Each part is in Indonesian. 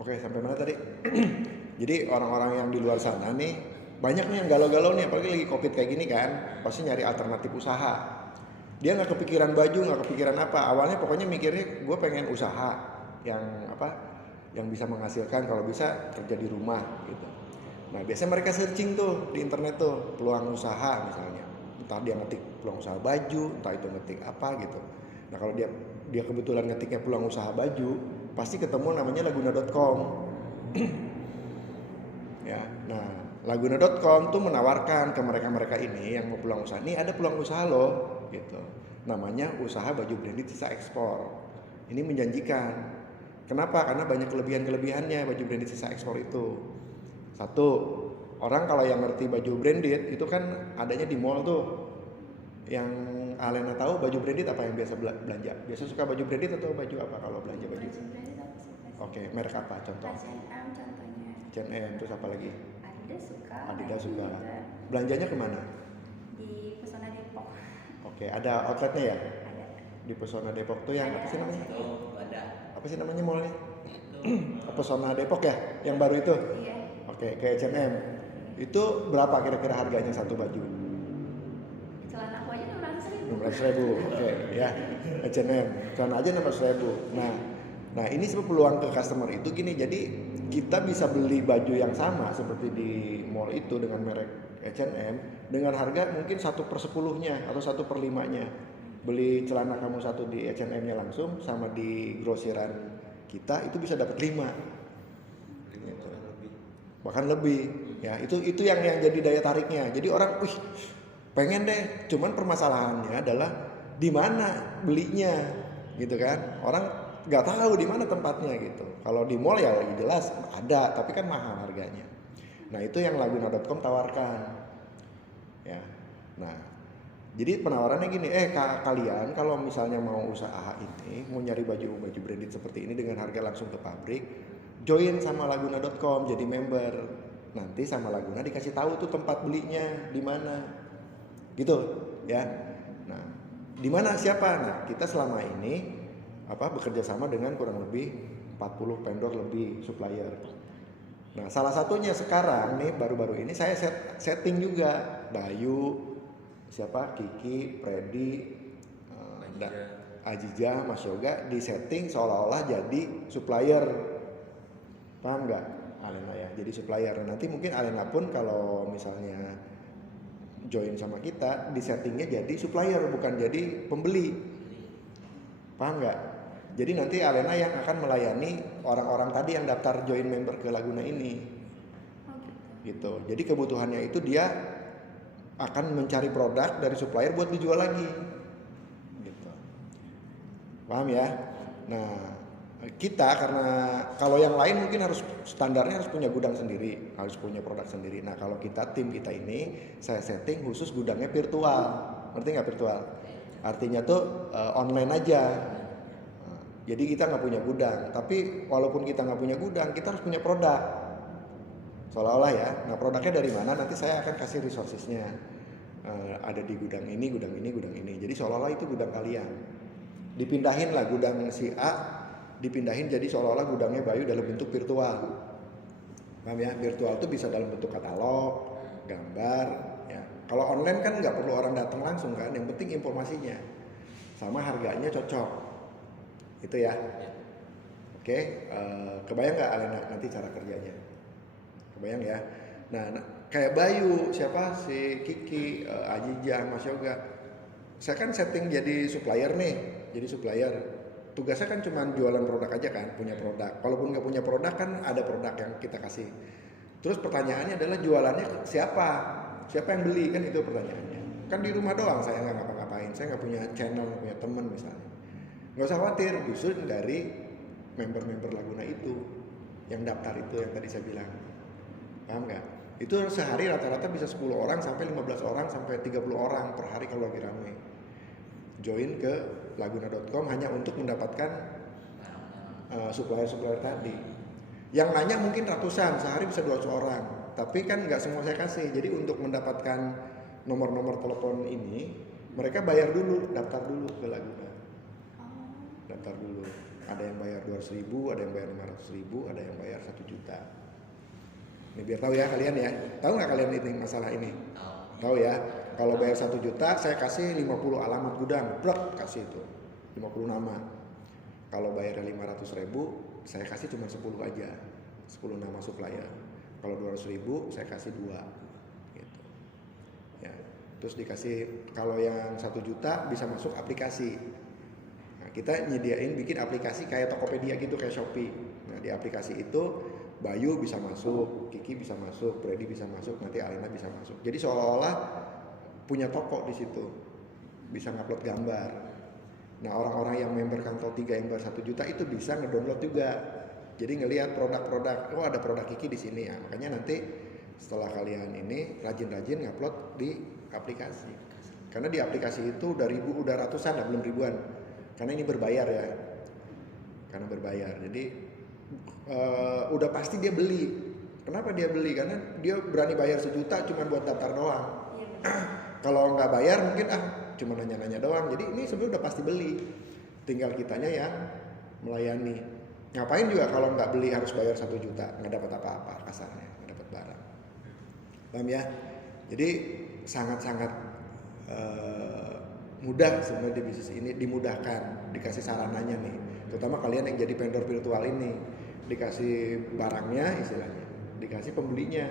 Oke, sampai mana tadi? Jadi orang-orang yang di luar sana nih banyak nih yang galau-galau nih, apalagi lagi covid kayak gini kan, pasti nyari alternatif usaha. Dia nggak kepikiran baju, nggak kepikiran apa. Awalnya pokoknya mikirnya gue pengen usaha yang apa, yang bisa menghasilkan, kalau bisa kerja di rumah gitu. Nah biasanya mereka searching tuh di internet tuh peluang usaha misalnya. Entah dia ngetik peluang usaha baju, entah itu ngetik apa gitu. Nah kalau dia kebetulan ngetiknya peluang usaha baju, pasti ketemu namanya laguna.com. Ya, nah laguna.com tuh menawarkan ke mereka-mereka ini yang mau peluang usaha, nih ada peluang usaha loh, gitu. Namanya usaha baju branded sisa ekspor. Ini menjanjikan. Kenapa? Karena banyak kelebihan-kelebihannya baju branded sisa ekspor itu. Satu, orang kalau yang ngerti baju branded itu kan adanya di mall tuh. Yang Alena tahu baju branded apa yang biasa belanja? Biasa suka baju branded atau baju apa kalau belanja baju? Baju branded aku suka sih. Oke, merek apa contoh? H&M contohnya. H&M, terus apa lagi? Adidas suka. Adidas Nike suka. juga. Belanjanya kemana? Di Pesona Depok. Oke, ada outletnya ya? Ada. Di Pesona Depok tuh yang apa sih namanya? Ada. Apa sih namanya mallnya? Pesona Depok ya? Yang baru itu? Iya. Oke, kayak H&M. Itu berapa kira-kira harganya satu baju? Celana aku aja 600.000. 16.000. Oke, ya. H&M. Celana aja 16.000. Nah ini sebenarnya peluang ke customer itu gini. Jadi kita bisa beli baju yang sama seperti di mall itu dengan merek H&M dengan harga mungkin 1/10-nya atau 1/5-nya. Beli celana kamu satu di H&M-nya langsung sama di grosiran kita itu bisa dapat 5. Gitu. Bahkan lebih. Ya, itu yang jadi daya tariknya. Jadi orang, wih, pengen deh. Cuman permasalahannya adalah di mana belinya, gitu kan? Orang nggak tahu di mana tempatnya gitu. Kalau di mall ya jelas ada, tapi kan mahal harganya. Nah itu yang laguna.com tawarkan. Ya, nah jadi penawarannya gini, kalian kalau misalnya mau usaha ini, mau nyari baju branded seperti ini dengan harga langsung ke pabrik, join sama laguna.com jadi member. Nanti sama Laguna dikasih tahu tuh tempat belinya di mana, gitu ya. Nah, di mana siapa? Nah, kita selama ini bekerja sama dengan kurang lebih 40 vendor lebih supplier. Nah, salah satunya sekarang nih baru-baru ini saya setting juga Bayu, siapa? Kiki, Freddy, Ajija, Mas Yoga di setting seolah-olah jadi supplier. Paham nggak? Alena ya, jadi supplier. Nanti mungkin Alena pun kalau misalnya join sama kita di settingnya jadi supplier bukan jadi pembeli. Paham nggak? Jadi nanti Alena yang akan melayani orang-orang tadi yang daftar join member ke Laguna ini. Gitu. Jadi kebutuhannya itu dia akan mencari produk dari supplier buat dijual lagi. Gitu. Paham ya? Nah, kita karena kalau yang lain mungkin harus standarnya harus punya gudang sendiri, harus punya produk sendiri. Nah, kalau tim kita ini saya setting khusus gudangnya virtual. Ngerti nggak virtual? Artinya tuh online aja. Jadi kita nggak punya gudang, tapi walaupun kita nggak punya gudang, kita harus punya produk. Seolah-olah ya, nah produknya dari mana? Nanti saya akan kasih resourcesnya. Ada di gudang ini, gudang ini, gudang ini. Jadi seolah-olah itu gudang kalian. Dipindahin lah gudang si A, dipindahin jadi seolah-olah gudangnya Bayu dalam bentuk virtual. Paham ya? Virtual itu bisa dalam bentuk katalog, gambar. Ya. Kalau online kan nggak perlu orang datang langsung kan, yang penting informasinya. Sama harganya cocok. Itu ya. Oke, kebayang nggak Alena nanti cara kerjanya? Kebayang ya. Nah, kayak Bayu, siapa si Kiki, Ajija, Mas Yoga. Saya kan setting jadi supplier nih, jadi supplier. Tugasnya kan cuma jualan produk aja kan, punya produk. Kalaupun nggak punya produk kan ada produk yang kita kasih. Terus pertanyaannya adalah jualannya siapa? Siapa yang beli kan itu pertanyaannya. Kan di rumah doang saya nggak ngapa-ngapain, saya nggak punya channel, nggak punya teman misalnya. Nggak usah khawatir, justru dari member-member Laguna itu yang daftar itu yang tadi saya bilang. Paham nggak? Itu sehari rata-rata bisa 10 orang sampai 15 orang sampai 30 orang per hari kalau lagi ramai. Join ke laguna.com hanya untuk mendapatkan supplier-supplier tadi. Yang nanya mungkin ratusan, sehari bisa 200 orang. Tapi kan nggak semua saya kasih. Jadi untuk mendapatkan nomor-nomor telepon ini, mereka bayar dulu, daftar dulu ke Laguna. Daftar dulu. Ada yang bayar 200.000, ada yang bayar 500.000, ada yang bayar 1 juta. Ini biar tahu ya kalian ya. Tahu nggak kalian ini masalah ini? Tahu ya. Kalau bayar 1 juta, saya kasih 50 alamat gudang, blok kasih itu 50 nama. Kalau bayar 500.000, saya kasih cuma 10 aja, 10 nama supplier. Kalau 200.000, saya kasih 2. Gitu. Ya. Terus dikasih, kalau yang 1 juta bisa masuk aplikasi. Nah, kita nyediain bikin aplikasi kayak Tokopedia gitu, kayak Shopee. Nah, di aplikasi itu Bayu bisa masuk, Kiki bisa masuk, Freddy bisa masuk, nanti Alena bisa masuk. Jadi seolah-olah punya toko di situ, bisa ngupload gambar. Nah, orang-orang yang member Kantol 3 yang bayar 1 juta itu bisa ngedownload juga. Jadi ngelihat produk-produk, oh ada produk Kiki di sini ya. Makanya nanti setelah kalian ini rajin-rajin ngupload di aplikasi. Karena di aplikasi itu udah ratusan lah, belum ribuan. Karena ini berbayar ya. Karena berbayar. Jadi udah pasti dia beli. Kenapa dia beli? Karena dia berani bayar 1 juta cuma buat daftar doang. Kalau nggak bayar mungkin cuma nanya-nanya doang. Jadi ini sebenarnya udah pasti beli. Tinggal kitanya yang melayani. Ngapain juga kalau nggak beli harus bayar 1 juta, nggak dapat apa-apa kasarnya, nggak dapat barang. Paham ya? Jadi sangat-sangat mudah sebenarnya di bisnis ini, dimudahkan, dikasih sarananya nih. Terutama kalian yang jadi vendor virtual ini, dikasih barangnya istilahnya, dikasih pembelinya.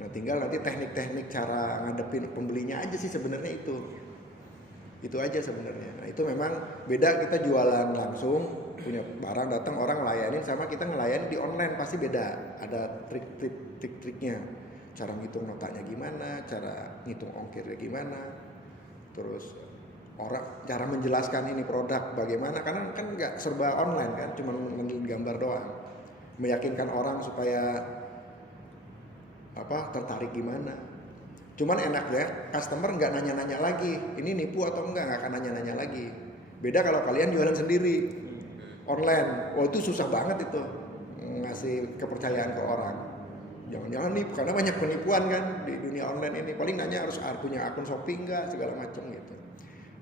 Nah, tinggal nanti teknik-teknik cara ngadepin pembelinya aja sih sebenarnya itu. Itu aja sebenarnya. Nah, itu memang beda kita jualan langsung, punya barang datang orang ngelayanin sama kita ngelayanin di online pasti beda. Ada trik-triknya. Cara ngitung notanya gimana, cara ngitung ongkirnya gimana. Terus cara menjelaskan ini produk bagaimana, karena kan nggak serba online kan, cuma gambar doang. Meyakinkan orang supaya tertarik gimana. Cuman enak ya, customer nggak nanya-nanya lagi, ini nipu atau nggak akan nanya-nanya lagi. Beda kalau kalian jualan sendiri online, itu susah banget itu ngasih kepercayaan ke orang. Jangan-jangan nih, karena banyak penipuan kan di dunia online ini. Paling nanya harus punya akun Shopee nggak, segala macam gitu.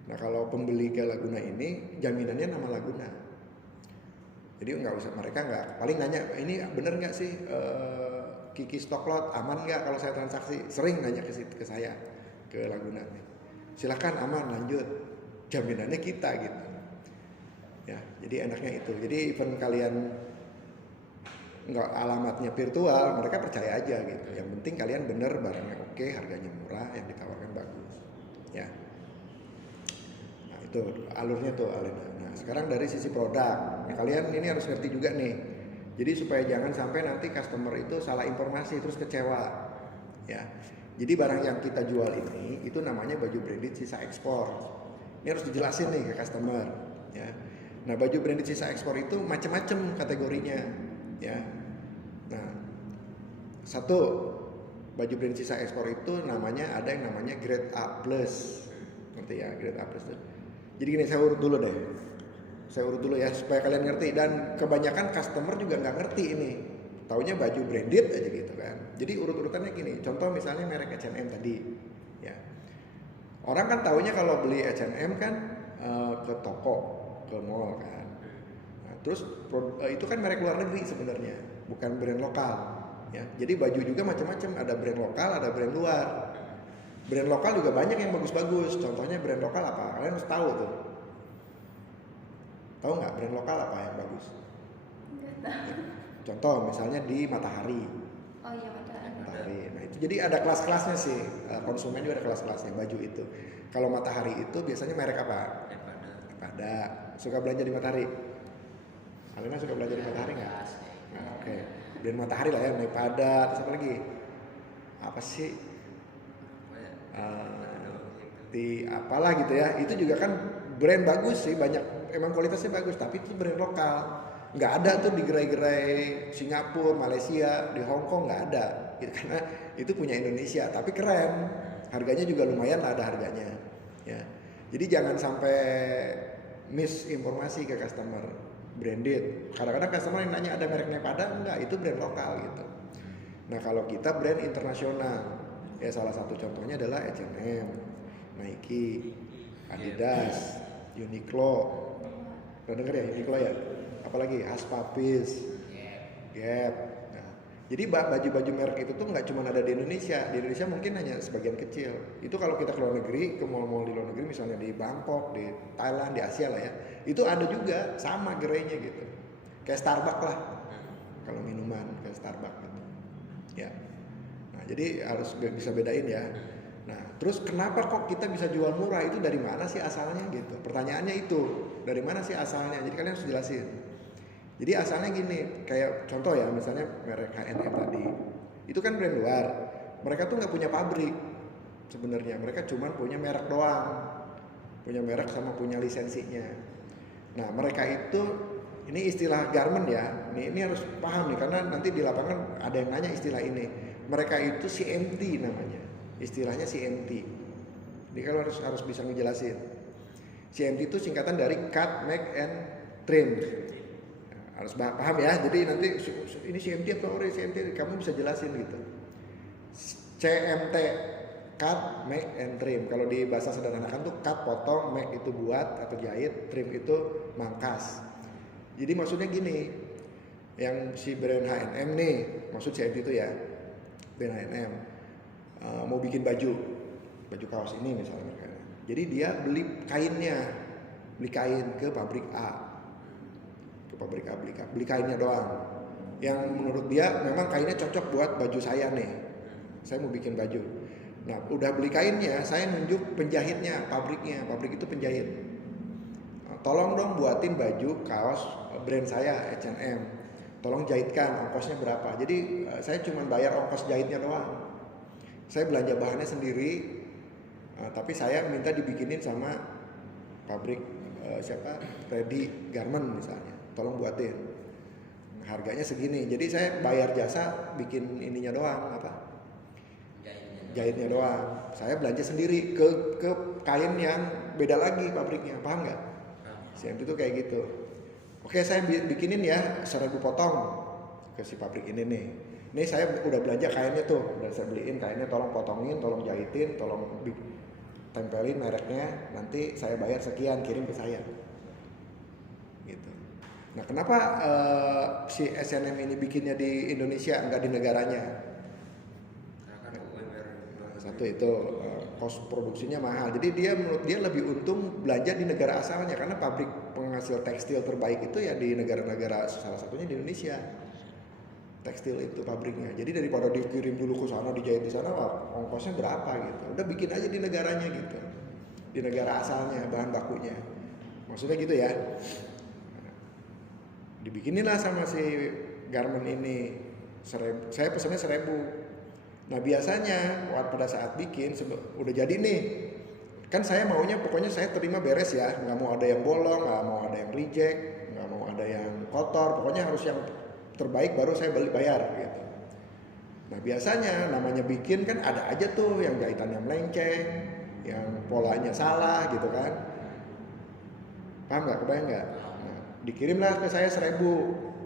Nah, kalau pembeli ke Laguna ini jaminannya nama Laguna. Jadi nggak usah, mereka nggak, paling nanya ini bener nggak sih Kiki stock lot, aman nggak kalau saya transaksi? Sering nanya ke saya, ke Laguna nih. Silakan, aman, lanjut. Jaminannya kita gitu. Ya, jadi enaknya itu. Jadi even kalian nggak alamatnya virtual, mereka percaya aja gitu. Yang penting kalian bener, barangnya oke, harganya murah, yang ditawarkan bagus. Ya. Nah, itu alurnya tuh Alena. Nah, sekarang dari sisi produk. Nah, kalian ini harus ngerti juga nih. Jadi supaya jangan sampai nanti customer itu salah informasi terus kecewa. Ya. Jadi barang yang kita jual ini itu namanya baju branded sisa ekspor. Ini harus dijelasin nih ke customer, ya. Nah, baju branded sisa ekspor itu macam-macam kategorinya, ya. Nah, satu, baju branded sisa ekspor itu namanya, ada yang namanya grade A+. Ngerti ya, grade A+. Jadi gini, saya urut dulu ya supaya kalian ngerti, dan kebanyakan customer juga nggak ngerti ini, taunya baju branded aja gitu kan. Jadi urut-urutannya gini, contoh misalnya merek H&M tadi, ya. Orang kan taunya kalau beli H&M kan ke toko, ke mall kan. Nah, terus itu kan merek luar negeri sebenarnya, bukan brand lokal, ya. Jadi baju juga macam-macam, ada brand lokal, ada brand luar. Brand lokal juga banyak yang bagus-bagus. Contohnya brand lokal apa? Kalian harus tahu tuh. Tahu nggak brand lokal apa yang bagus? Nggak tahu. Contoh misalnya di Matahari. Oh iya, Matahari. Nah, itu jadi ada kelas-kelasnya sih. Konsumen juga ada kelas-kelasnya baju itu. Kalau Matahari itu biasanya merek apa? Pada. Suka belanja di Matahari? Alena suka belanja di Matahari nggak? Nah, oke. Brand Matahari lah ya, Pada. Terus apa lagi? Apa sih? Di apalah gitu ya. Itu juga kan brand bagus sih, banyak, emang kualitasnya bagus, tapi itu brand lokal. Nggak ada tuh di gerai-gerai Singapura, Malaysia, di Hong Kong nggak ada, gitu, karena itu punya Indonesia, tapi keren, harganya juga lumayan lah, ada harganya, ya. Jadi jangan sampai misinformasi ke customer. Branded, kadang-kadang customer yang nanya ada mereknya Pada, enggak, itu brand lokal gitu. Nah, kalau kita brand internasional, ya salah satu contohnya adalah H&M, Nike, Adidas, Uniqlo, Pernah denger ya Uniqlo ya? Apalagi Aspapis, Gap. Nah, jadi baju-baju merek itu tuh nggak cuma ada di Indonesia. Di Indonesia mungkin hanya sebagian kecil. Itu kalau kita ke luar negeri, ke mall-mall di luar negeri, misalnya di Bangkok, di Thailand, di Asia lah ya, itu ada juga sama gerainya gitu. Kayak Starbucks lah. Kalau minuman kayak Starbucks gitu. Ya. Nah, jadi harus bisa bedain ya. Nah, terus kenapa kok kita bisa jual murah, itu dari mana sih asalnya gitu? Pertanyaannya itu, dari mana sih asalnya? Jadi kalian harus jelasin. Jadi asalnya gini, kayak contoh ya, misalnya merek H&M tadi, itu kan brand luar. Mereka tuh nggak punya pabrik sebenarnya, mereka cuma punya merek doang, punya merek sama punya lisensinya. Nah, mereka itu, ini istilah garment ya, ini harus paham nih, karena nanti di lapangan ada yang nanya istilah ini. Mereka itu CMT namanya. Istilahnya CMT. Jadi kalau harus bisa ngejelasin. CMT itu singkatan dari cut, make, and trim. Harus paham ya. Jadi nanti ini CMT apa orang CMT, kamu bisa jelasin gitu. CMT, cut, make, and trim. Kalau di bahasa sederhanakan tuh cut potong, make itu buat atau jahit, trim itu mangkas. Jadi maksudnya gini, yang si brand H&M nih, maksud CMT itu ya, brand H&M. Mau bikin baju kaos ini misalnya, jadi dia beli kain ke pabrik A, beli kainnya doang, yang menurut dia memang kainnya cocok buat baju saya nih, saya mau bikin baju. Nah, udah beli kainnya, saya nunjuk penjahitnya, pabrik itu penjahit, tolong dong buatin baju kaos brand saya H&M, tolong jahitkan, ongkosnya berapa. Jadi saya cuma bayar ongkos jahitnya doang. Saya belanja bahannya sendiri, tapi saya minta dibikinin sama pabrik Ready Garment misalnya, tolong buatin. Harganya segini, jadi saya bayar jasa bikin ininya doang, jahitnya doang. Saya belanja sendiri ke kain yang beda lagi pabriknya, paham nggak? CMT itu kayak gitu. Oke, saya bikinin ya 1000 potong ke si pabrik ini nih. Ini saya udah belanja kainnya tuh, udah saya beliin kainnya, tolong potongin, tolong jahitin, tolong tempelin mereknya, nanti saya bayar sekian, kirim ke saya. Gitu. Nah, kenapa si SNM ini bikinnya di Indonesia, enggak di negaranya? Satu itu kos produksinya mahal, jadi dia menurut dia lebih untung belanja di negara asalnya, karena pabrik penghasil tekstil terbaik itu ya di negara-negara, salah satunya di Indonesia. Tekstil itu pabriknya. Jadi daripada dikirim dulu ke sana, dijahit di sana, wah, ongkosnya berapa gitu. Udah bikin aja di negaranya gitu. Di negara asalnya bahan bakunya. Maksudnya gitu ya. Dibikinin lah sama si garment ini. Saya pesannya 1000. Nah, biasanya pada saat bikin udah jadi nih. Kan saya maunya pokoknya saya terima beres ya, nggak mau ada yang bolong, nggak mau ada yang reject, nggak mau ada yang kotor, pokoknya harus yang terbaik baru saya bayar gitu. Nah, biasanya namanya bikin kan ada aja tuh yang jahitannya melenceng, yang polanya salah gitu kan. Paham nggak? Kebayang nggak? Nah, dikirimlah ke saya 1000,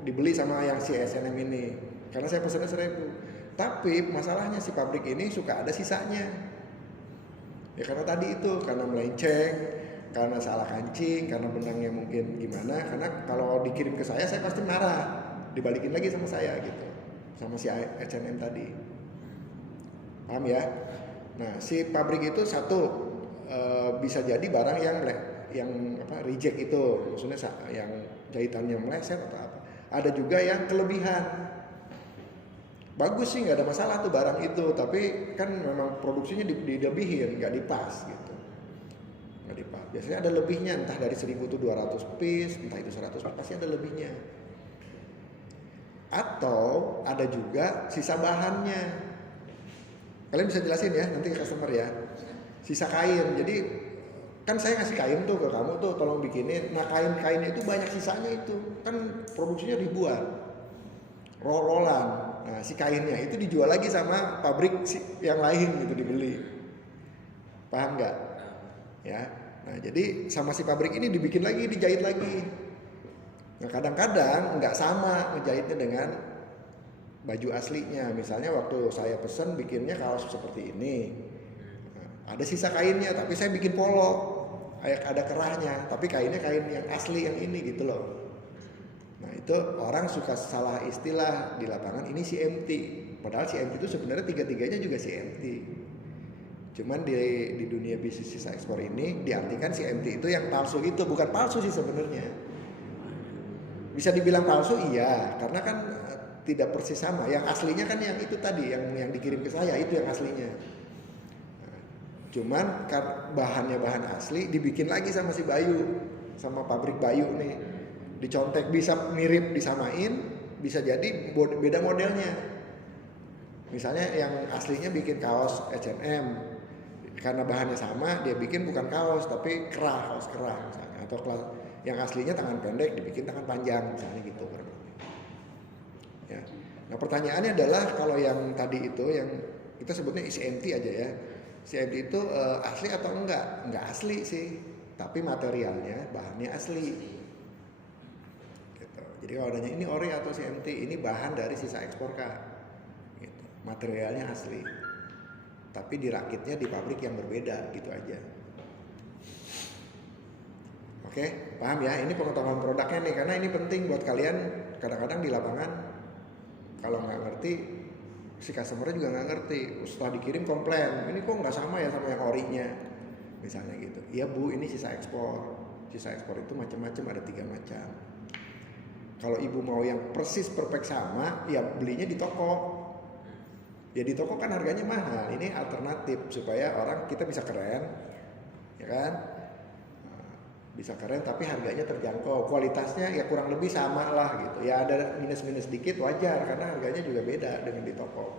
dibeli sama yang si SNM ini, karena saya pesannya 1000. Tapi masalahnya si pabrik ini suka ada sisanya. Ya karena tadi itu, karena melenceng, karena salah kancing, karena benangnya mungkin gimana. Karena kalau dikirim ke saya pasti marah. Dibalikin lagi sama saya gitu, sama si H&M tadi, paham ya? Nah, si pabrik itu satu bisa jadi barang yang reject itu, maksudnya yang jahitannya meleset atau apa. Ada juga yang kelebihan, bagus sih nggak ada masalah tuh barang itu, tapi kan memang produksinya dilebihin, nggak dipas gitu, nggak dipas. Biasanya ada lebihnya, entah dari 1000 tuh 200 piece, entah itu 100 piece, pasti ada lebihnya. Atau ada juga sisa bahannya. Kalian bisa jelasin ya nanti ke customer ya. Sisa kain. Jadi kan saya ngasih kain tuh ke kamu tuh, tolong bikinin. Nah, kain-kainnya itu banyak sisanya itu. Kan produksinya ribuan. Roll-rollan. Nah, si kainnya itu dijual lagi sama pabrik yang lain gitu, dibeli. Paham nggak? Ya. Nah, jadi sama si pabrik ini dibikin lagi, dijahit lagi. Nah, kadang-kadang nggak sama ngejahitnya dengan baju aslinya. Misalnya waktu saya pesen bikinnya kaos seperti ini, nah, ada sisa kainnya, tapi saya bikin polo. ada kerahnya, tapi kainnya kain yang asli yang ini gitu loh. Nah itu orang suka salah istilah di lapangan, ini CMT. Padahal CMT itu sebenarnya tiga-tiganya juga CMT. Cuman di dunia bisnis sisa ekspor ini diartikan CMT itu yang palsu itu, bukan palsu sih sebenarnya. Bisa dibilang palsu iya, karena kan tidak persis sama. Yang aslinya kan yang itu tadi, yang dikirim ke saya itu yang aslinya. Nah, cuman bahannya bahan asli dibikin lagi sama si Bayu, sama pabrik Bayu nih. Dicontek bisa mirip disamain, bisa jadi beda modelnya. Misalnya yang aslinya bikin kaos H&M, karena bahannya sama dia bikin bukan kaos tapi kaos kerah misalnya, atau yang aslinya tangan pendek dibikin tangan panjang misalnya gitu. Ya. Nah pertanyaannya adalah kalau yang tadi itu yang kita sebutnya CMT aja ya, CMT itu asli atau enggak? Enggak asli sih, tapi materialnya bahannya asli. Gitu. Jadi kalau adanya ini ori atau CMT, ini bahan dari sisa ekspor kah? Gitu. Materialnya asli, tapi dirakitnya di pabrik yang berbeda gitu aja. Oke, paham ya? Ini pengetahuan produknya nih, karena ini penting buat kalian. Kadang-kadang di lapangan kalau nggak ngerti, si customer juga nggak ngerti. Setelah dikirim komplain, ini kok nggak sama ya sama yang orinya, misalnya gitu. Iya bu, ini sisa ekspor. Sisa ekspor itu macam-macam, ada 3 macam. Kalau ibu mau yang persis perfect sama, ya belinya di toko. Ya di toko kan harganya mahal. Ini alternatif supaya orang kita bisa keren, ya kan? Bisa keren tapi harganya terjangkau, kualitasnya ya kurang lebih sama lah gitu. Ya ada minus-minus dikit wajar karena harganya juga beda dengan di toko.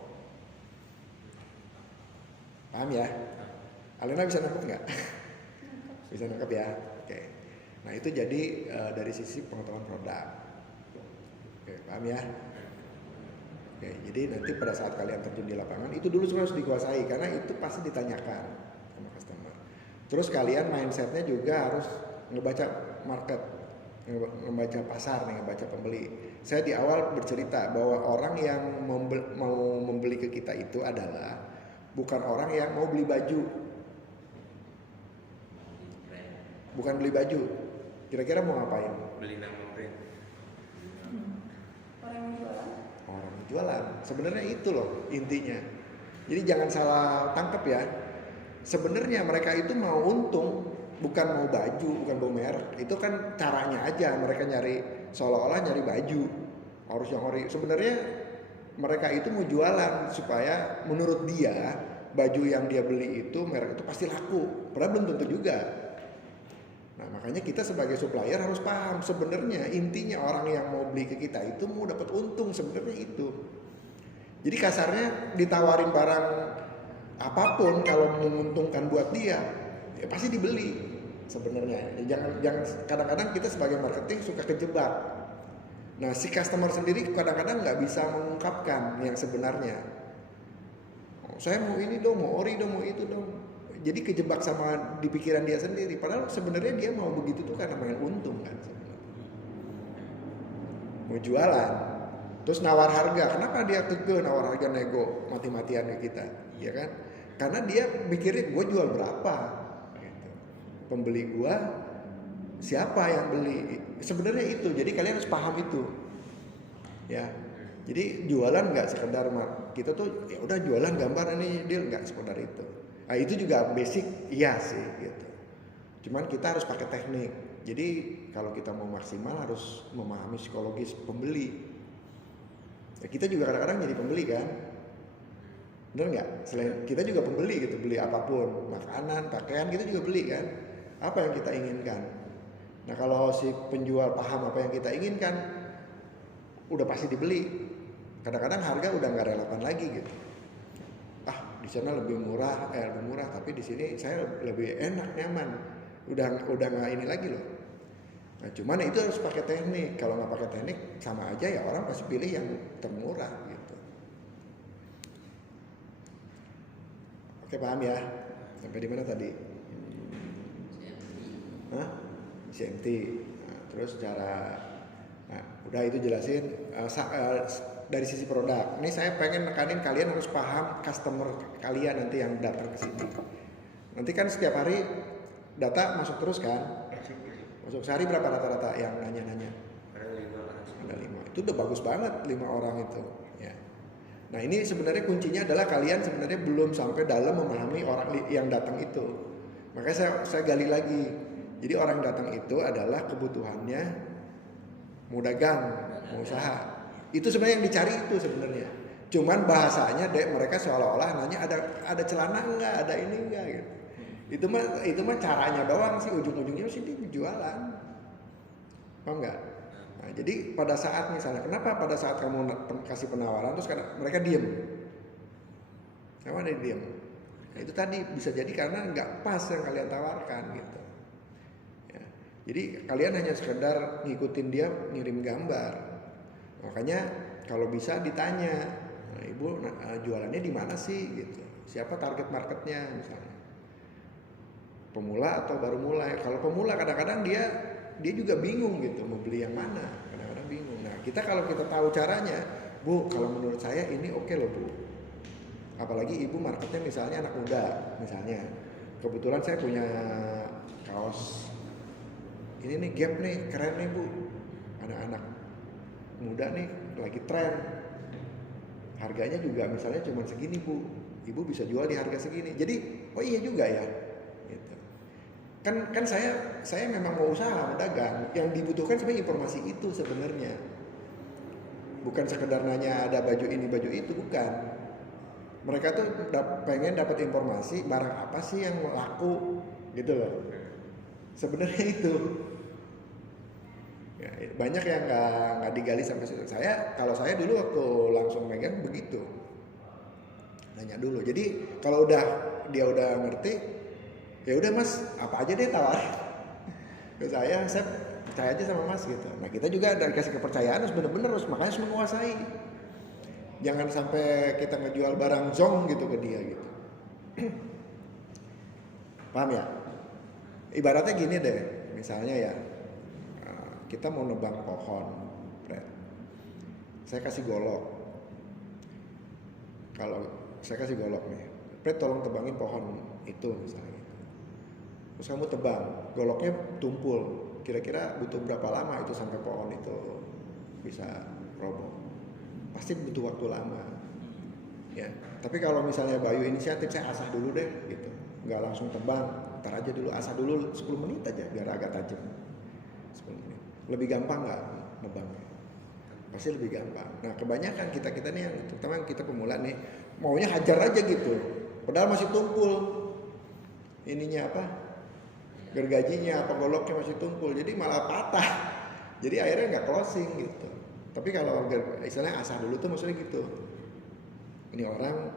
Paham ya? Alena bisa nangkep nggak? Bisa nangkep ya? Oke. Nah itu jadi dari sisi pengetahuan produk. Oke, paham ya? Oke, jadi nanti pada saat kalian terjun di lapangan itu dulu harus dikuasai karena itu pasti ditanyakan sama customer. Terus kalian mindsetnya juga harus ngebaca market, ngebaca pasar nih, ngebaca pembeli. Saya di awal bercerita bahwa orang yang mau membeli ke kita itu adalah bukan orang yang mau beli baju, bukan beli baju. Kira-kira mau ngapain? Beli nama brand. Orang yang jualan. Orang jualan. Sebenarnya itu loh intinya. Jadi jangan salah tangkap ya. Sebenarnya mereka itu mau untung, bukan mau baju, bukan mau merek. Itu kan caranya aja mereka nyari, seolah-olah nyari baju harus yang ori. Sebenarnya mereka itu mau jualan supaya menurut dia baju yang dia beli itu merek itu pasti laku. Padahal belum tentu juga. Nah makanya kita sebagai supplier harus paham sebenarnya intinya orang yang mau beli ke kita itu mau dapat untung, sebenarnya itu. Jadi kasarnya ditawarin barang apapun kalau menguntungkan buat dia ya pasti dibeli sebenarnya. Jangan kadang-kadang kita sebagai marketing suka kejebak. Nah si customer sendiri kadang-kadang nggak bisa mengungkapkan yang sebenarnya. Oh, saya mau ini dong, mau ori dong, mau itu dong. Jadi kejebak sama di pikiran dia sendiri. Padahal sebenarnya dia mau begitu tuh karena pengen untung kan sebenarnya. Mau jualan, terus nawar harga. Kenapa dia keke nawar harga nego mati-matian ke kita, ya kan? Karena dia mikirnya gue jual berapa. Pembeli gua siapa yang beli, sebenarnya itu. Jadi kalian harus paham itu ya. Jadi jualan nggak sekedar kita tuh ya udah jualan gambar ini deal, nggak sekedar itu. Nah itu juga basic iya sih gitu, cuman kita harus pakai teknik. Jadi kalau kita mau maksimal harus memahami psikologis pembeli ya. Kita juga kadang-kadang jadi pembeli kan, bener nggak? Selain kita juga pembeli gitu, beli apapun, makanan, pakaian kita juga beli kan. Apa yang kita inginkan. Nah kalau si penjual paham apa yang kita inginkan, udah pasti dibeli. Kadang-kadang harga udah nggak relevan lagi gitu. Ah di sana lebih murah, tapi di sini saya lebih enak, nyaman. Udah nggak ini lagi loh. Nah cuman itu harus pakai teknik. Kalau nggak pakai teknik sama aja ya orang pasti pilih yang termurah gitu. Oke paham ya? Sampai di mana tadi? CMT. Nah, terus cara, nah, udah itu jelasin dari sisi produk. Ini saya pengen nekanin kalian harus paham customer kalian nanti yang datang ke sini. Nanti kan setiap hari data masuk terus kan? Masuk sehari berapa rata-rata yang nanya-nanya? Ada 5. Itu udah bagus banget 5 orang itu. Ya. Nah ini sebenarnya kuncinya adalah kalian sebenarnya belum sampai dalam memahami orang yang datang itu. Makanya saya gali lagi. Jadi orang datang itu adalah kebutuhannya mau dagang, mau usaha. Itu sebenarnya yang dicari itu sebenarnya. Cuman bahasanya mereka seolah-olah nanya ada celana enggak, ada ini enggak gitu. Itu mah caranya doang sih, ujung-ujungnya sih dia jualan. Paham enggak? Nah, jadi pada saat misalnya kenapa pada saat kamu kasih penawaran terus mereka diem? Kenapa dia diem? Nah, itu tadi bisa jadi karena nggak pas yang kalian tawarkan gitu. Ya. Jadi kalian hanya sekedar ngikutin dia ngirim gambar. Makanya kalau bisa ditanya, nah, ibu jualannya di mana sih gitu? Siapa target marketnya misalnya? Pemula atau baru mulai? Kalau pemula kadang-kadang dia juga bingung gitu mau beli yang mana, kadang-kadang bingung. Nah kita kalau kita tahu caranya, Bu, kalau menurut saya ini oke loh Bu. Apalagi ibu marketnya misalnya anak muda, misalnya. Kebetulan saya punya kaos ini nih Gap nih, keren nih Bu. Anak-anak muda nih lagi tren. Harganya juga misalnya cuma segini Bu. Ibu bisa jual di harga segini. Jadi, oh iya juga ya. Gitu. Kan saya memang mau usaha, mau dagang. Yang dibutuhkan sebenarnya informasi itu sebenarnya. Bukan sekedar nanya ada baju ini, baju itu, bukan. Mereka tuh pengen dapat informasi barang apa sih yang laku gitu loh. Sebenarnya itu. Ya, banyak yang nggak digali sampai situ. Kalau saya dulu waktu langsung megang begitu, nanya dulu. Jadi kalau dia udah ngerti, ya udah Mas, apa aja deh tawarin ke saya percaya aja sama Mas gitu. Nah kita juga dari kasih kepercayaan harus bener-bener makanya harus menguasai. Jangan sampai kita ngejual barang zong gitu ke dia gitu. Paham ya? Ibaratnya gini deh, misalnya ya. Kita mau nebang pohon, saya kasih golok. Kalau saya kasih golok nih, tolong tebangin pohon itu misalnya. Terus kamu tebang, goloknya tumpul. Kira-kira butuh berapa lama itu sampai pohon itu bisa roboh? Pasti butuh waktu lama. Ya. Tapi kalau misalnya Bayu inisiatif, saya asah dulu deh, gitu. Nggak langsung tebang, ntar aja dulu, asah dulu 10 menit aja biar agak tajam. 10 menit. Lebih gampang nggak nebangnya? Pasti lebih gampang. Nah kebanyakan kita nih yang terutama kita pemula nih maunya hajar aja gitu. Padahal masih tumpul ininya apa? Gergajinya apa goloknya masih tumpul. Jadi malah patah. Jadi akhirnya nggak closing gitu. Tapi kalau istilahnya asah dulu tuh maksudnya gitu. Ini orang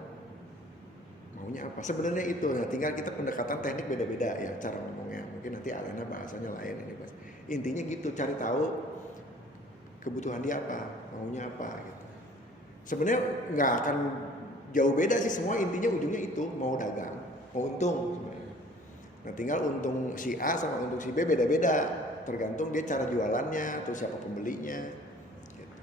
maunya apa? Sebenarnya itu. Nah tinggal kita pendekatan teknik beda-beda ya cara ngomongnya. Mungkin nanti Alena bahasanya lain ini Mas. Intinya gitu, cari tahu kebutuhan dia apa, maunya apa gitu. Sebenarnya nggak akan jauh beda sih, semua intinya ujungnya itu mau dagang, mau untung sebenarnya. Nah tinggal untung si A sama untung si B beda-beda, tergantung dia cara jualannya atau siapa pembelinya. Gitu.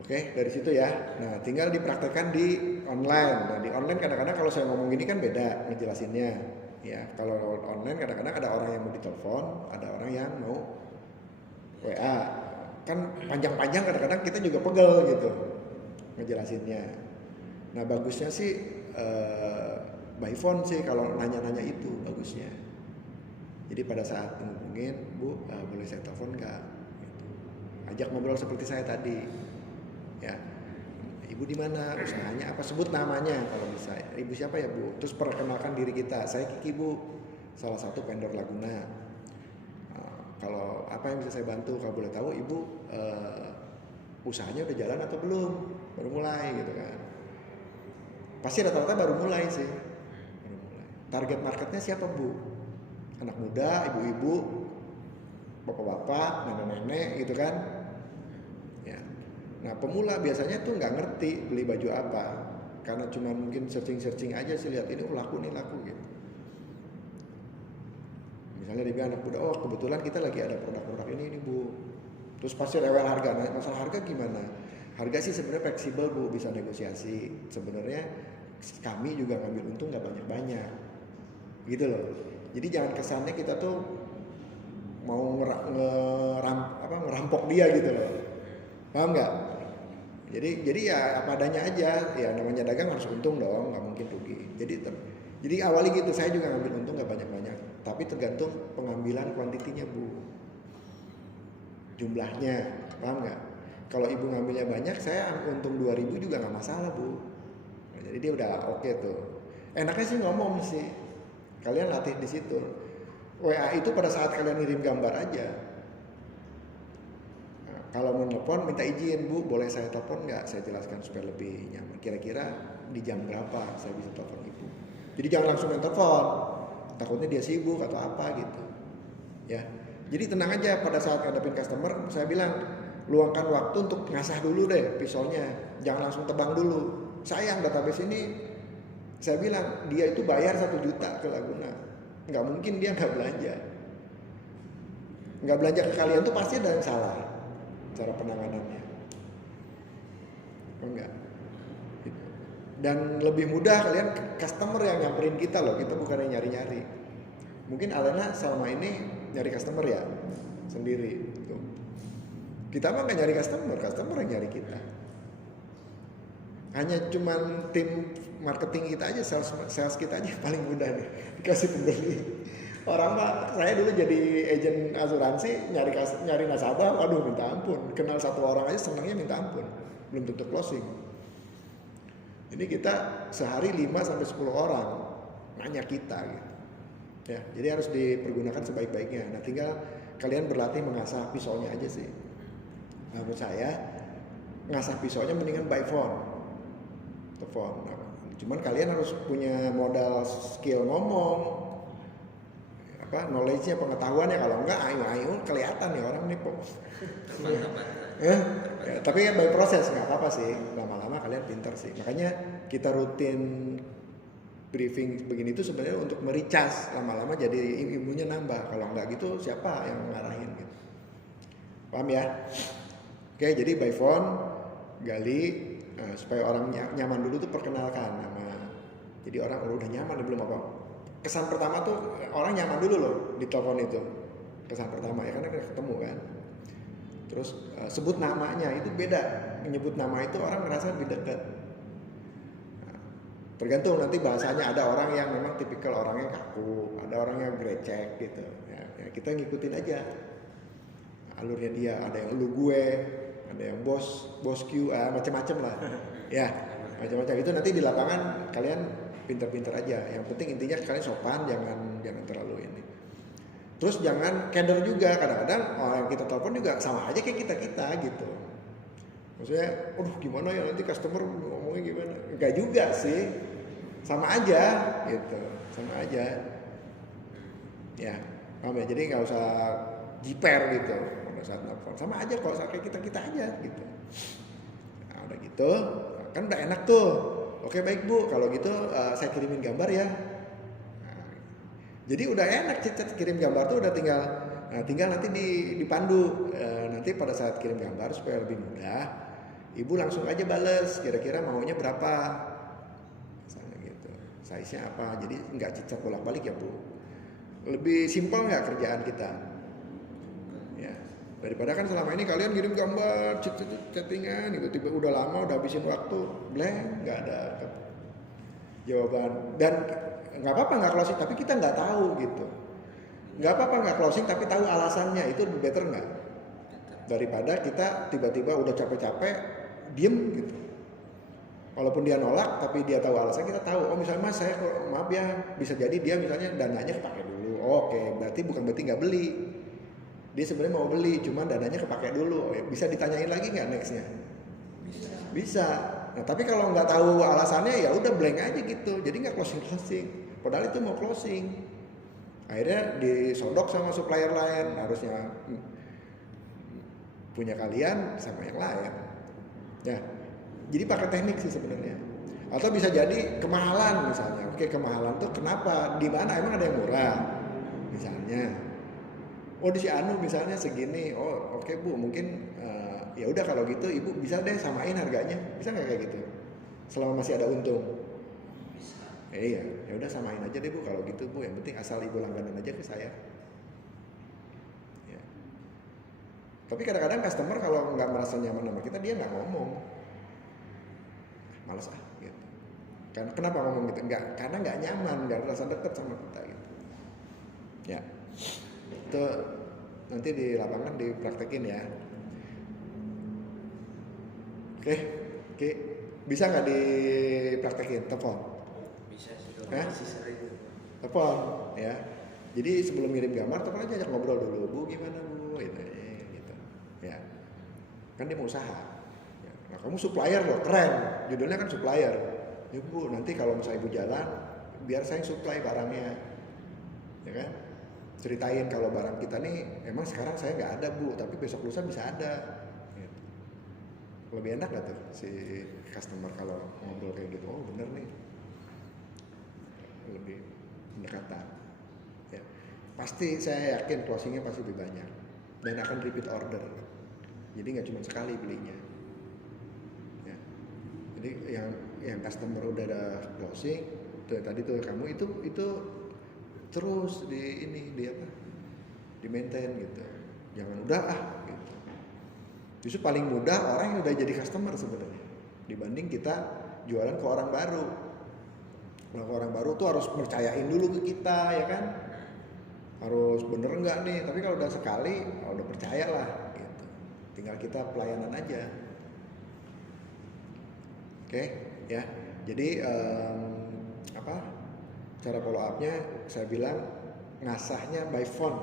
Oke dari situ ya. Nah tinggal dipraktekkan di online. Nah di online kadang-kadang kalau saya ngomong gini kan beda ngejelasinnya. Ya, kalau online kadang-kadang ada orang yang mau ditelepon, ada orang yang mau WA. Kan panjang-panjang kadang-kadang kita juga pegel gitu ngejelasinnya. Nah, bagusnya sih by phone sih kalau nanya-nanya itu bagusnya. Jadi pada saat ngomongin, Bu, boleh saya telepon nggak? Gitu. Ajak ngobrol seperti saya tadi. Ya. Ibu di mana, usahanya apa, sebut namanya kalau bisa. Ibu siapa ya Bu? Terus perkenalkan diri kita. Saya Kiki Bu, salah satu vendor Laguna. Kalau apa yang bisa saya bantu? Kalau boleh tahu Ibu usahanya udah jalan atau belum? Baru mulai gitu kan. Pasti rata-rata baru mulai sih. Baru mulai. Target marketnya siapa Bu? Anak muda, ibu-ibu, bapak-bapak, nenek-nenek gitu kan. Nah pemula biasanya tuh nggak ngerti beli baju apa, karena cuma mungkin searching aja sih lihat ini laku nih laku gitu. Misalnya dia bilang anak muda, oh kebetulan kita lagi ada produk-produk ini Bu. Terus pasti rewel harga. Nah masalah harga gimana? Harga sih sebenarnya fleksibel Bu, bisa negosiasi. Sebenarnya kami juga ngambil untung nggak banyak-banyak. gitu loh. Jadi jangan kesannya kita tuh mau ngerampok dia gitu loh, paham nggak? Jadi ya apa adanya aja, ya namanya dagang harus untung dong, nggak mungkin rugi. Jadi awali gitu, saya juga ngambil untung nggak banyak-banyak, tapi tergantung pengambilan kuantitinya bu, jumlahnya, paham nggak? Kalau ibu ngambilnya banyak, saya untung 2.000 juga nggak masalah bu. Nah, jadi dia udah oke tuh. Enaknya sih ngomong sih, kalian latih di situ. WA itu pada saat kalian ngirim gambar aja. Nah, kalau mau telepon minta izin bu, boleh saya telepon nggak? Saya jelaskan supaya lebih nyaman. Kira-kira di jam berapa saya bisa telepon ibu? Jadi jangan langsung main telepon, takutnya dia sibuk atau apa gitu. Ya, jadi tenang aja pada saat ngadepin customer, saya bilang luangkan waktu untuk ngasah dulu deh pisaunya, jangan langsung tebang dulu. Sayang database ini, saya bilang dia itu bayar 1 juta ke Laguna, nggak mungkin dia nggak belanja ke kalian tuh pasti ada yang salah cara penanganannya, enggak. Dan lebih mudah kalian customer yang nyamperin kita loh, kita bukan yang nyari-nyari. Mungkin Alena selama ini nyari customer ya sendiri. Tuh. Kita mah nggak nyari customer yang nyari kita. Hanya cuman tim marketing kita aja, sales kita aja paling mudah nih dikasih pembeli. Orang mah, saya dulu jadi agen asuransi nyari nasabah, waduh minta ampun. Kenal satu orang aja senangnya minta ampun, belum tentu closing. Ini kita sehari 5-10 orang nanya kita gitu. Ya, jadi harus dipergunakan sebaik-baiknya. Nah, tinggal kalian berlatih mengasah pisaunya aja sih. Nah, menurut saya ngasah pisaunya mendingan by phone. Telepon. Nah, cuman kalian harus punya modal skill ngomong. Knowledge-nya, pengetahuannya. Kalau enggak ayo kelihatan nih orang nih kok. Ya, tapi by proses nggak apa-apa sih, lama-lama kalian pintar sih. Makanya kita rutin briefing begini itu sebenarnya untuk mericas, lama-lama jadi ilmunya nambah. Kalau nggak gitu siapa yang ngarahin gitu, paham ya? Oke, jadi by phone gali supaya orang nyaman dulu tuh perkenalkan nama. Jadi orang udah nyaman belum apa? Kesan pertama tuh orang nyaman dulu loh di telepon itu, kesan pertama ya karena ketemu kan. Terus sebut namanya itu beda, menyebut nama itu orang merasa lebih dekat. Nah, tergantung nanti bahasanya, ada orang yang memang tipikal orangnya kaku, ada orang yang grecek gitu. Ya, kita ngikutin aja alurnya dia. Ada yang lu gue, ada yang bos Q, macam-macam lah. Ya, macam-macam itu nanti di lapangan kalian pintar-pintar aja. Yang penting intinya kalian sopan, jangan terlalu ini. Terus jangan keder juga, kadang-kadang orang yang kita telepon juga sama aja kayak kita gitu. Maksudnya, gimana ya nanti customer ngomongnya gimana? Enggak juga sih, sama aja gitu, sama aja. Ya, paham ya? Jadi nggak usah jiper gitu pada saat telepon, sama aja kalau kayak kita aja gitu. Nah, udah gitu, kan udah enak tuh. Oke baik bu, kalau gitu saya kirimin gambar ya. Jadi udah enak kirim gambar tuh udah tinggal nanti dipandu. Nanti pada saat kirim gambar supaya lebih mudah, ibu langsung aja bales kira-kira maunya berapa, misalnya gitu, size-nya apa. Jadi nggak cicat bolak-balik ya bu. Lebih simpel nggak kerjaan kita? Ya, daripada kan selama ini kalian kirim gambar, chattingan, gitu, tiba udah lama udah habisin waktu, blank, nggak ada jawaban. Dan nggak apa-apa nggak closing tapi kita nggak tahu gitu. Nggak apa-apa nggak closing tapi tahu alasannya, itu better nggak? Daripada kita tiba-tiba udah capek-capek diem gitu. Walaupun dia nolak tapi dia tahu alasan, kita tahu. Oh misalnya mas saya maaf ya, bisa jadi dia misalnya dananya kepake dulu. Oke, berarti bukan berarti nggak beli. Dia sebenarnya mau beli, cuma dananya kepake dulu. Bisa ditanyain lagi nggak nextnya? Bisa. Nah tapi kalau nggak tahu alasannya ya udah blank aja gitu. Jadi nggak closing. Padahal itu mau closing. Akhirnya disodok sama supplier lain, harusnya punya kalian sama yang lain. Ya. Jadi pakai teknik sih sebenarnya. Atau bisa jadi kemahalan misalnya. Oke, kemahalan tuh kenapa? Di mana emang ada yang murah? Misalnya. Oh di si Anu misalnya segini. Oh oke Bu, mungkin ya udah kalau gitu Ibu bisa deh samain harganya. Bisa nggak kayak gitu? Selama masih ada untung. Iya, ya udah samain aja deh Bu kalau gitu Bu. Yang penting asal Ibu langganan aja ke saya. Ya. Tapi kadang-kadang customer kalau nggak merasa nyaman sama kita, dia nggak ngomong. Males ah, gitu. Kenapa ngomong gitu? Nggak, karena nggak nyaman, nggak rasa deket sama kita gitu. Ya, itu nanti di lapangan dipraktekin ya. Oke, bisa nggak dipraktekin? Telepon. Bisa sih, Masih sering. Telepon, ya. Jadi sebelum ngirim gambar, telepon aja, ajak ngobrol dulu. Bu, gimana Bu? Gitu, ya. Kan dia mau usaha. Ya. Nah, kamu supplier loh, keren. Judulnya kan supplier. Ya Bu, nanti kalau misalnya Ibu jalan, biar saya supply barangnya, ya kan? Ceritain kalau barang kita nih, emang sekarang saya nggak ada Bu, tapi besok lusa bisa ada. Gitu. Lebih enak gak tuh si customer kalau ngobrol kayak gitu? Oh bener nih, lebih pendekatan. Ya. Pasti saya yakin closingnya pasti lebih banyak dan akan repeat order. Jadi nggak cuma sekali belinya. Ya. Jadi yang customer udah ada closing, tuh, tadi tuh kamu itu terus di maintain gitu. Jangan udah gitu. Justru paling mudah orang yang udah jadi customer sebenarnya dibanding kita jualan ke orang baru. Kalau ke orang baru tuh harus percayain dulu ke kita, ya kan? Harus bener nggak nih? Tapi kalau udah sekali, udah percaya lah gitu. Tinggal kita pelayanan aja. Oke, ya. Jadi cara follow up-nya saya bilang ngasahnya by phone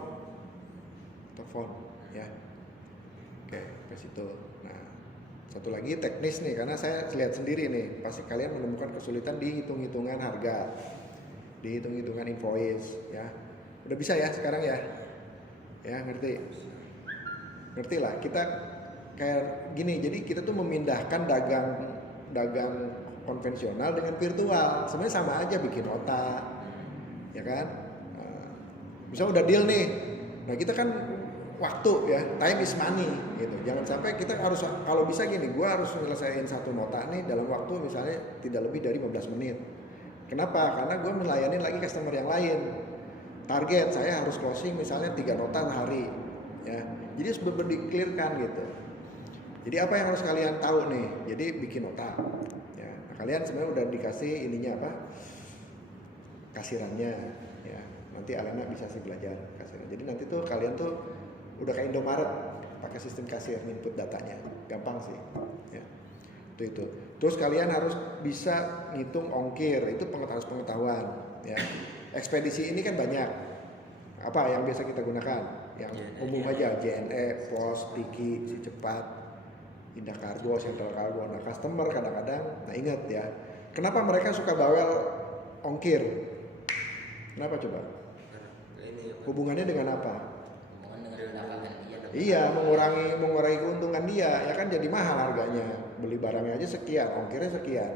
atau phone, ya. Oke, ke situ. Nah, satu lagi teknis nih, karena saya lihat sendiri nih, pasti kalian menemukan kesulitan di hitung-hitungan harga, di hitung-hitungan invoice, ya. Udah bisa ya sekarang ya? Ya, ngerti lah. Kita kayak gini, jadi kita tuh memindahkan dagang konvensional dengan virtual. Sebenarnya sama aja, bikin nota, ya kan? Misal udah deal nih, nah kita kan waktu ya, time is money gitu. Jangan sampai kita harus, kalau bisa gini, gue harus menyelesaikan satu nota nih dalam waktu misalnya tidak lebih dari 15 menit. Kenapa? Karena gue melayani lagi customer yang lain. Target saya harus closing misalnya 3 nota sehari, ya. Jadi harus benar-benar di-clearkan gitu. Jadi apa yang harus kalian tahu nih? Jadi bikin nota, ya. Nah, kalian sebenarnya udah dikasih ininya apa? Kasirannya, ya. Nanti Alena bisa sih belajar kasiran. Jadi nanti tuh kalian tuh udah kayak Indomaret, pakai sistem kasir, input datanya, gampang sih, ya. Itu. Terus kalian harus bisa ngitung ongkir, itu pengetahuan, ya. Ekspedisi ini kan banyak. Apa yang biasa kita gunakan? Yang umum aja, JNE, Pos, Tiki, Si Cepat, Indah Kargo, Central Kargo. Nah, customer kadang-kadang, nah ingat ya, kenapa mereka suka bawel ongkir? Kenapa coba? Hubungannya dengan apa? Iya, mengurangi keuntungan dia, ya kan jadi mahal harganya. Beli barangnya aja sekian, ongkirnya sekian.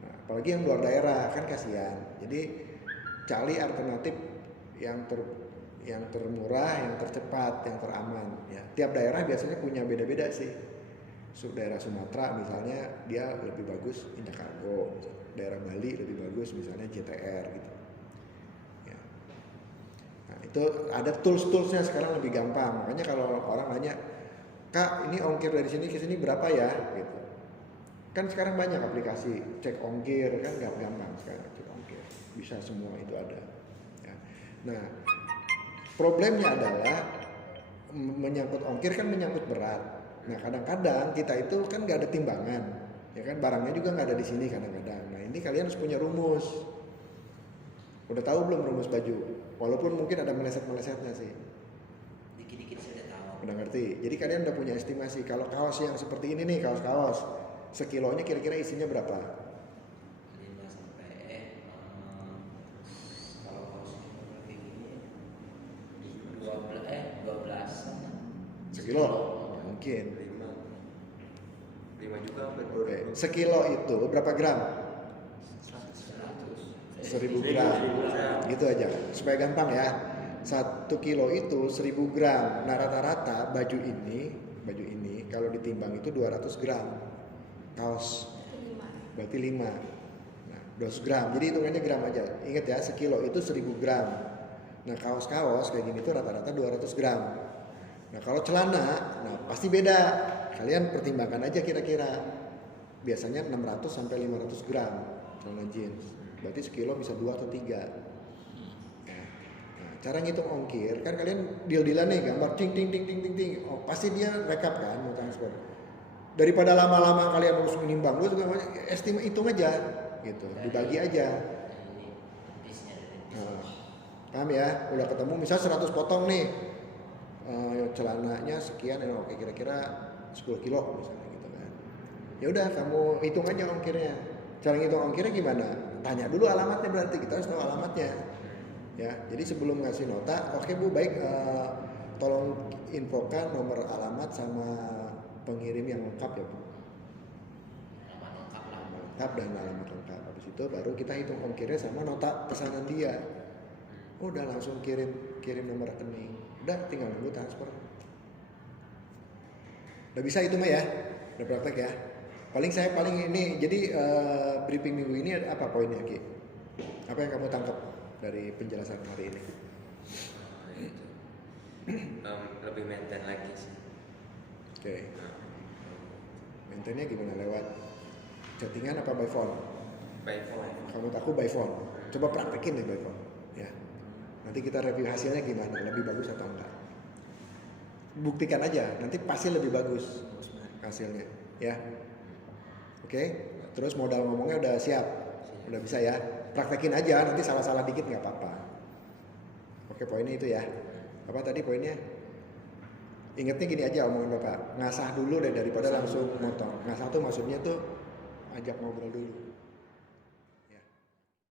Nah, apalagi yang luar daerah kan kasihan. Jadi cari alternatif yang termurah, yang tercepat, yang teraman. Ya, tiap daerah biasanya punya beda-beda sih. Daerah Sumatera misalnya dia lebih bagus Indah Kargo, daerah Bali lebih bagus misalnya JTR gitu. Ya. Nah, itu ada tools-toolsnya sekarang lebih gampang. Makanya kalau orang nanya, Kak ini ongkir dari sini ke sini berapa ya? Gitu. Kan sekarang banyak aplikasi cek ongkir, kan gampang sekarang cek ongkir. Bisa semua itu ada. Ya. Nah, problemnya adalah menyangkut ongkir kan menyangkut berat. Nah, kadang-kadang kita itu kan nggak ada timbangan, ya kan, barangnya juga nggak ada di sini kadang-kadang. Nah, ini kalian harus punya rumus. Udah tahu belum rumus baju? Walaupun mungkin ada meleset-melesetnya sih. Dikit-dikit saya udah tahu. Udah ngerti. Jadi kalian udah punya estimasi. Kalau kaos yang seperti ini nih, kaos-kaos, sekilonya kira-kira isinya berapa? 5 sampai kalau kaos kayak gini 12 Sekilo? Mungkin. 5 juga Oke. Sekilo itu berapa gram? 1000 gram. Gitu aja. Supaya gampang ya. 1 kilo itu 1000 gram. Nah, rata-rata baju ini kalau ditimbang itu 200 gram. Kaos. Berarti 5. Nah, 200 gram. Jadi hitungannya gram aja. Ingat ya, sekilo itu 1000 gram. Nah, kaos-kaos kayak gini tuh rata-rata 200 gram. Nah, kalau celana, nah pasti beda. Kalian pertimbangkan aja kira-kira. Biasanya 600 sampai 500 gram celana jeans. Berarti sekilo bisa 2 atau 3. Nah, cara ngitung ongkir, kan kalian deal-dealan nih, gambar ting ting ting ting ting ting. Oh, pasti dia rekap kan mau transfer. Daripada lama-lama kalian harus menimbang, lu juga estimate hitung aja gitu, dibagi aja. Ini tisnya dari Nah, paham ya? Udah ketemu misal 100 potong nih, celananya sekian, oke kira-kira 10 kilo misalnya gitu kan. Ya udah kamu hitung aja ongkirnya. Cara ngitung ongkirnya gimana? Tanya dulu alamatnya, berarti kita harus tahu alamatnya. Ya, jadi sebelum ngasih nota, oke Bu, baik, tolong infokan nomor alamat sama pengirim yang lengkap ya Bu. alamat lengkap lah. Lengkap dan alamat lengkap. Habis itu baru kita hitung ongkirnya sama nota pesanan dia. Udah langsung kirim nomor rekening. Udah tinggal nunggu transfer. Udah bisa itu mah ya. Udah praktek ya. Paling ini jadi briefing minggu ini apa poinnya Ki? Apa yang kamu tangkap dari penjelasan hari ini? Itu lebih maintain lagi sih. Oke. Maintainnya gimana, lewat chattingan apa by phone? By phone. Kamu tahu by phone. Coba praktekin deh by phone. Ya. Nanti kita review hasilnya gimana, lebih bagus atau enggak. Buktikan aja, nanti pasti lebih bagus hasilnya, ya. Oke. Terus modal ngomongnya udah siap, udah bisa ya. Praktekin aja, nanti salah-salah dikit nggak apa-apa. Oke, poinnya itu ya. Apa tadi poinnya? Ingatnya gini aja omongan Bapak, ngasah dulu deh daripada langsung motong. Ngasah tuh maksudnya tuh ajak ngobrol dulu.